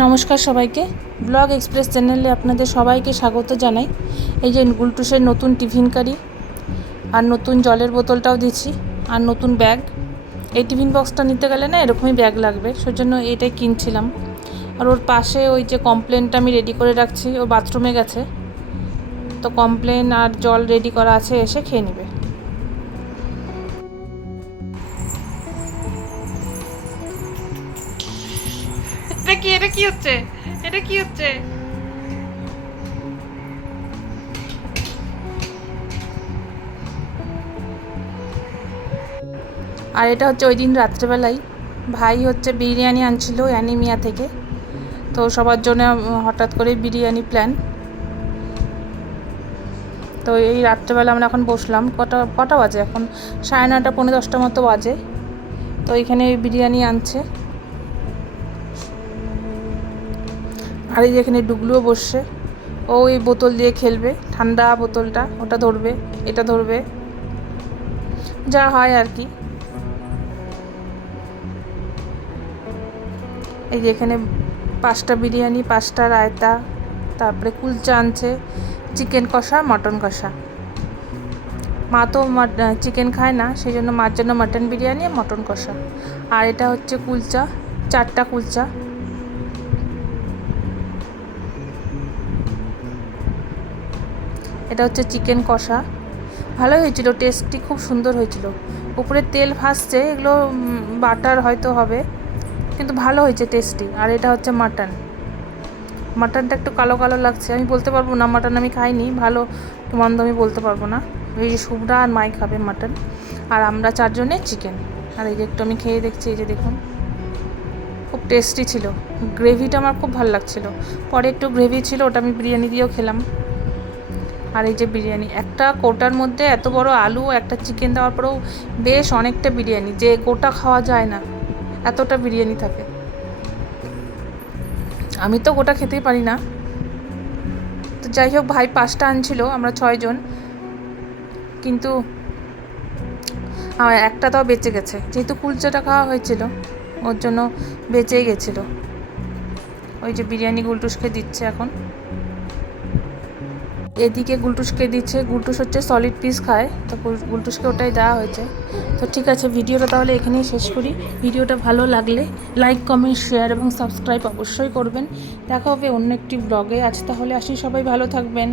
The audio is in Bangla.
নমস্কার সবাইকে, ব্লগ এক্সপ্রেস চ্যানেলে আপনাদের সবাইকে স্বাগত জানাই। এই যে গুলটুসের নতুন টিফিন কারি আর নতুন জলের বোতলটাও দিচ্ছি আর নতুন ব্যাগ। এই টিফিন বক্সটা নিতে গেলে না এরকমই ব্যাগ লাগবে, সেজন্য এটাই কিনছিলাম। আর ওর পাশে ওই যে কমপ্লেনটা আমি রেডি করে রাখছি, ও বাথরুমে গেছে, তো কমপ্লেন আর জল রেডি করা আছে, এসে খেয়ে নেবে। এটা কি হচ্ছে? এটা কি হচ্ছে? আর এটা হচ্ছে ওই দিন রাত্রেবেলায় ভাই হচ্ছে বিরিয়ানি আনছিল অ্যানিমিয়া থেকে, তো সবার জন্য হঠাৎ করে বিরিয়ানি প্ল্যান। তো এই রাত্রেবেলা আমরা এখন বসলাম, কটা বাজে এখন, 9:30 পৌনে 10টার মতো বাজে। তো এখানে বিরিয়ানি আনছে, আর এই যে এখানে ডুগলুও বসছে, ও এই বোতল দিয়ে খেলবে, ঠান্ডা বোতলটা, ওটা ধরবে, এটা ধরবে, যা হয় আর কি। এই যে এখানে 5টা বিরিয়ানি, 5টা রায়তা, তারপরে কুলচা আনছে, চিকেন কষা, মটন কষা। মা তো চিকেন খায় না, সেই জন্য মার জন্য মটন বিরিয়ানি আর মটন কষা। আর এটা হচ্ছে কুলচা, 4টা কুলচা। এটা হচ্ছে চিকেন কষা, ভালোই হয়েছিল, টেস্টটি খুব সুন্দর হয়েছিল। উপরে তেল ভাসছে, এগুলো বাটার হয়তো হবে, কিন্তু ভালো হয়েছে টেস্টি। আর এটা হচ্ছে মাটন, মাটনটা একটু কালো কালো লাগছে, আমি বলতে পারবো না, মাটন আমি খাইনি, ভালো মন্দ আমি বলতে পারবো না। এই যে শুভ্রা আর মাই খাবে মাটন, আর আমরা 4 জনে চিকেন। আর এই যে একটু আমি খেয়ে দেখছি, এই যে দেখুন, খুব টেস্টি ছিল, গ্রেভিটা আমার খুব ভালো লাগছিলো। পরে একটু গ্রেভি ছিল, ওটা আমি বিরিয়ানি দিয়েও খেলাম। আর এই যে বিরিয়ানি, একটা কোটার মধ্যে এত বড় আলু, একটা চিকেন দেওয়ার পরেও বেশ অনেকটা বিরিয়ানি, যে গোটা খাওয়া যায় না, এতটা বিরিয়ানি থাকে। আমি তো গোটা খেতেই পারি না, তো যাই হোক, ভাই 5টা আনছিল, আমরা 6 জন, কিন্তু আমার একটা তাও বেঁচে গেছে, যেহেতু কুলচাটা খাওয়া হয়েছিল ওর জন্য বেঁচেই গেছিলো। ওই যে বিরিয়ানি গুলটুসকে দিচ্ছে এখন, এদিকে গুলটুসকে দিচ্ছে, গুলটুস হচ্ছে সলিড পিস খায়, তো গুলটুসকে ওটাই দেওয়া হয়েছে। তো ঠিক আছে, ভিডিওটা তাহলে এখানেই শেষ করি। ভিডিওটা ভালো লাগলে লাইক, কমেন্ট, শেয়ার এবং সাবস্ক্রাইব অবশ্যই করবেন। দেখা হবে অন্য একটি ব্লগে। আজ তাহলে আসি, সবাই ভালো থাকবেন।